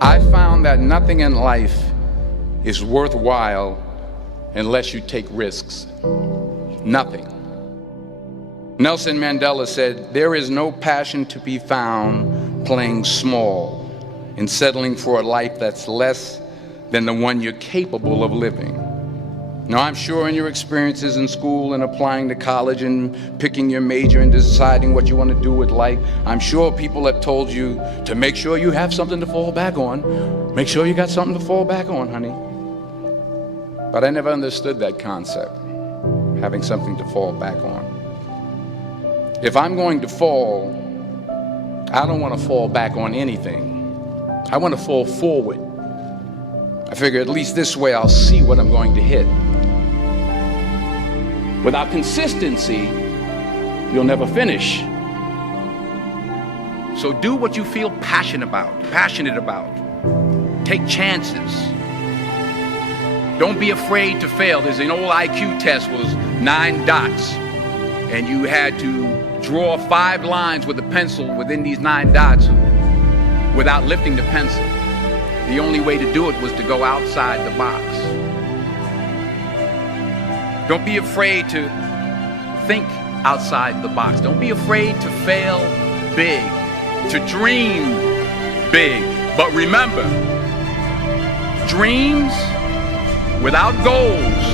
I found that nothing in life is worthwhile unless you take risks. Nothing. Nelson Mandela said, "There is no passion to be found playing small and settling for a life that's less than the one you're capable of living." Now, I'm sure in your experiences in school and applying to college and picking your major and deciding what you want to do with life, I'm sure people have told you to make sure you have something to fall back on. Make sure you got something to fall back on, honey. But I never understood that concept, having something to fall back on. If I'm going to fall, I don't want to fall back on anything. I want to fall forward. I figure at least this way I'll see what I'm going to hit. Without consistency, you'll never finish. So do what you feel passionate about. Take chances. Don't be afraid to fail. There's an old IQ test, was 9 dots, and you had to draw 5 lines with a pencil within these 9 dots without lifting the pencil. The only way to do it was to go outside the box. Don't be afraid to think outside the box. Don't be afraid to fail big, to dream big. But remember, dreams without goals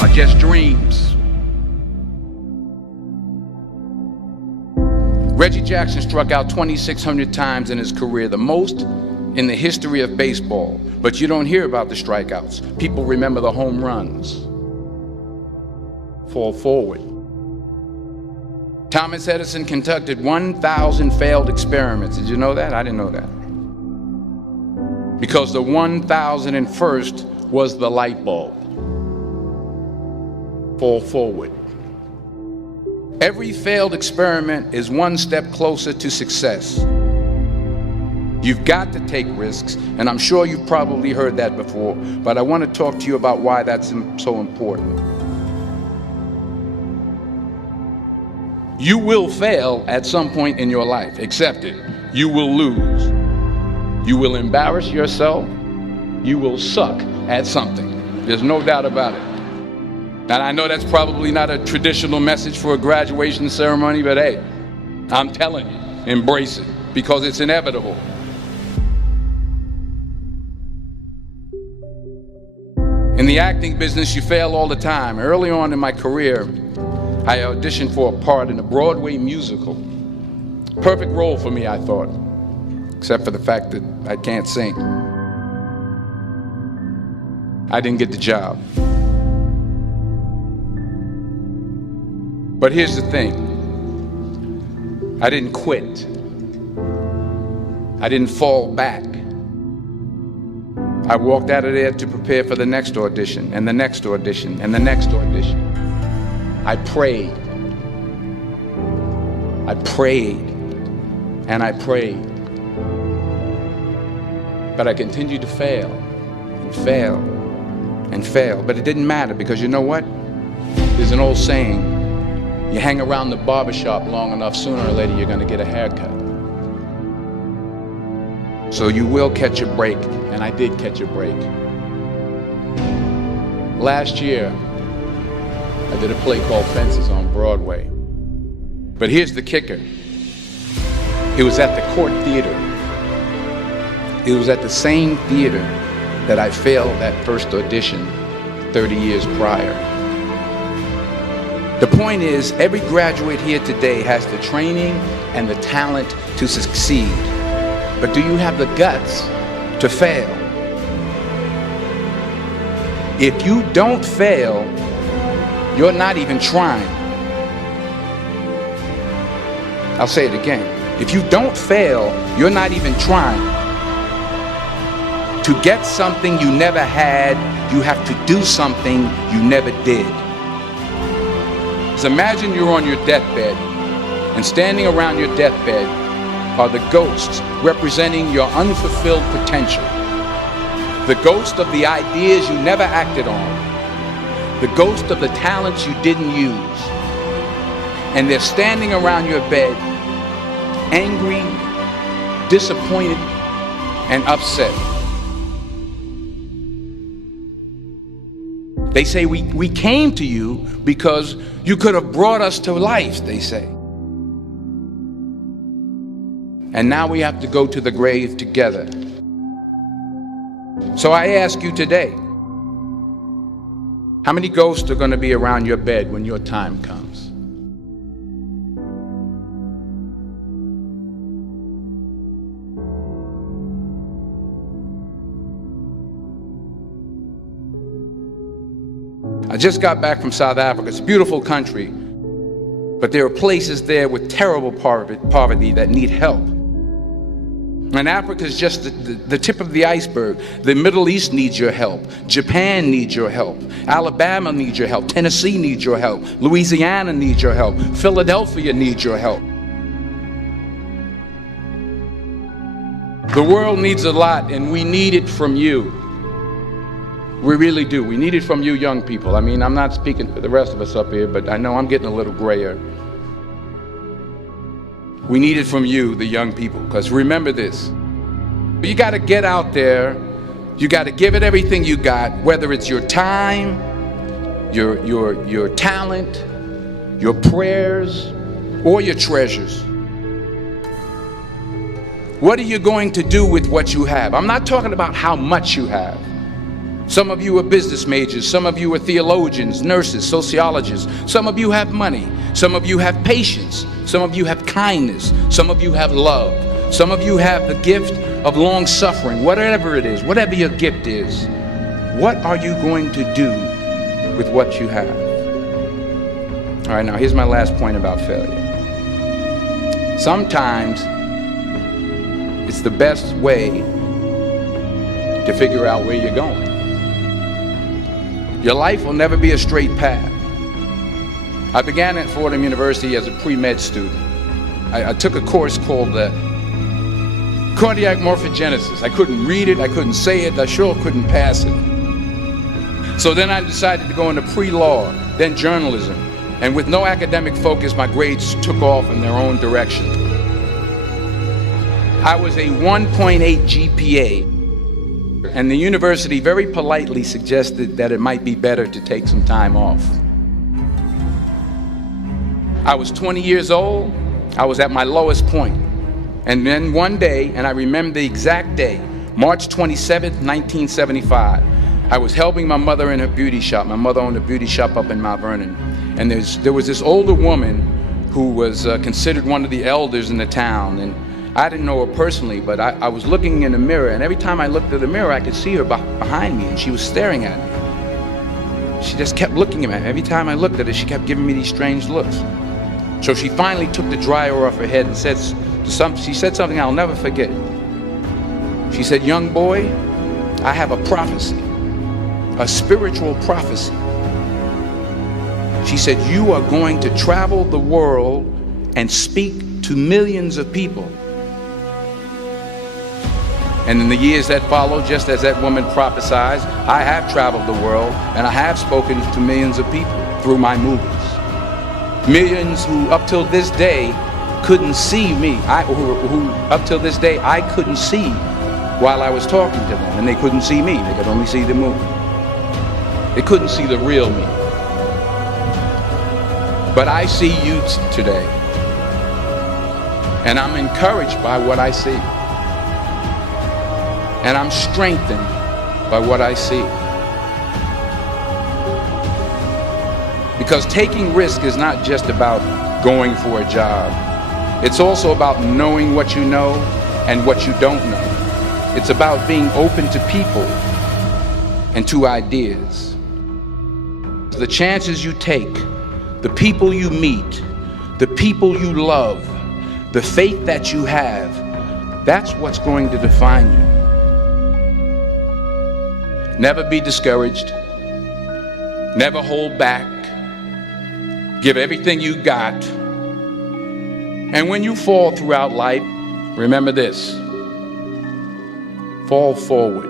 are just dreams. Reggie Jackson struck out 2,600 times in his career, the most in the history of baseball. But you don't hear about the strikeouts. People remember the home runs. Fall forward. Thomas Edison conducted 1,000 failed experiments. Did you know that? I didn't know that. Because the 1,001st was the light bulb. Fall forward. Every failed experiment is one step closer to success. You've got to take risks, and I'm sure you've probably heard that before, but I want to talk to you about why that's so important. You will fail at some point in your life. Accept it. You will lose. You will embarrass yourself. You will suck at something. There's no doubt about it. And I know that's probably not a traditional message for a graduation ceremony, but hey, I'm telling you, embrace it, because it's inevitable. In the acting business, you fail all the time. Early on in my career, I auditioned for a part in a Broadway musical. Perfect role for me, I thought, except for the fact that I can't sing. I didn't get the job. But here's the thing. I didn't quit. I didn't fall back. I walked out of there to prepare for the next audition, and the next audition, and the next audition. I prayed. I prayed. And I prayed. But I continued to fail, and fail, and fail. But it didn't matter, because you know what? There's an old saying, you hang around the barbershop long enough, sooner or later you're gonna get a haircut. So you will catch a break, and I did catch a break. Last year, I did a play called Fences on Broadway. But here's the kicker. It was at the Court Theater. It was at the same theater that I failed that first audition 30 years prior. The point is, every graduate here today has the training and the talent to succeed. But do you have the guts to fail? If you don't fail, you're not even trying. I'll say it again. If you don't fail, you're not even trying. To get something you never had, you have to do something you never did. So imagine you're on your deathbed, and standing around your deathbed are the ghosts representing your unfulfilled potential. The ghost of the ideas you never acted on. The ghost of the talents you didn't use. And they're standing around your bed, angry, disappointed, and upset. They say we came to you because you could have brought us to life, they say. And now we have to go to the grave together. So I ask you today, how many ghosts are going to be around your bed when your time comes? I just got back from South Africa. It's a beautiful country, but there are places there with terrible poverty that need help. And Africa is just the tip of the iceberg. The Middle East needs your help. Japan needs your help. Alabama needs your help. Tennessee needs your help. Louisiana needs your help. Philadelphia needs your help. The world needs a lot, and we need it from you. We really do. We need it from you young people. I mean, I'm not speaking for the rest of us up here, but I know I'm getting a little grayer. We need it from you, the young people, because remember this. You got to get out there. You got to give it everything you got, whether it's your time, your talent, your prayers, or your treasures. What are you going to do with what you have? I'm not talking about how much you have. Some of you are business majors, some of you are theologians, nurses, sociologists. Some of you have money, some of you have patience, some of you have kindness, some of you have love, some of you have the gift of long suffering. Whatever it is, whatever your gift is, what are you going to do with what you have? All right, now here's my last point about failure. Sometimes it's the best way to figure out where you're going. Your life will never be a straight path. I began at Fordham University as a pre-med student. I took a course called cardiac morphogenesis. I couldn't read it, I couldn't say it, I sure couldn't pass it. So then I decided to go into pre-law, then journalism. And with no academic focus, my grades took off in their own direction. I was a 1.8 GPA. And the university very politely suggested that it might be better to take some time off. I was 20 years old. I was at my lowest point. And then one day, and I remember the exact day, March 27th, 1975, I was helping my mother in her beauty shop. My mother owned a beauty shop up in Mount Vernon. And there was this older woman who was considered one of the elders in the town. And I didn't know her personally, but I was looking in the mirror, and every time I looked at the mirror, I could see her behind me, and she was staring at me. She just kept looking at me. Every time I looked at her, she kept giving me these strange looks. So she finally took the dryer off her head and she said something I'll never forget. She said, "Young boy, I have a prophecy, a spiritual prophecy." She said, "You are going to travel the world and speak to millions of people." And in the years that followed, just as that woman prophesied, I have traveled the world and I have spoken to millions of people through my movies. Millions who up till this day couldn't see me, who up till this day I couldn't see while I was talking to them, and they couldn't see me, they could only see the movie. They couldn't see the real me. But I see you today, and I'm encouraged by what I see. And I'm strengthened by what I see. Because taking risk is not just about going for a job. It's also about knowing what you know and what you don't know. It's about being open to people and to ideas. The chances you take, the people you meet, the people you love, the faith that you have, that's what's going to define you. Never be discouraged. Never hold back. Give everything you got. And when you fall throughout life, remember this: fall forward.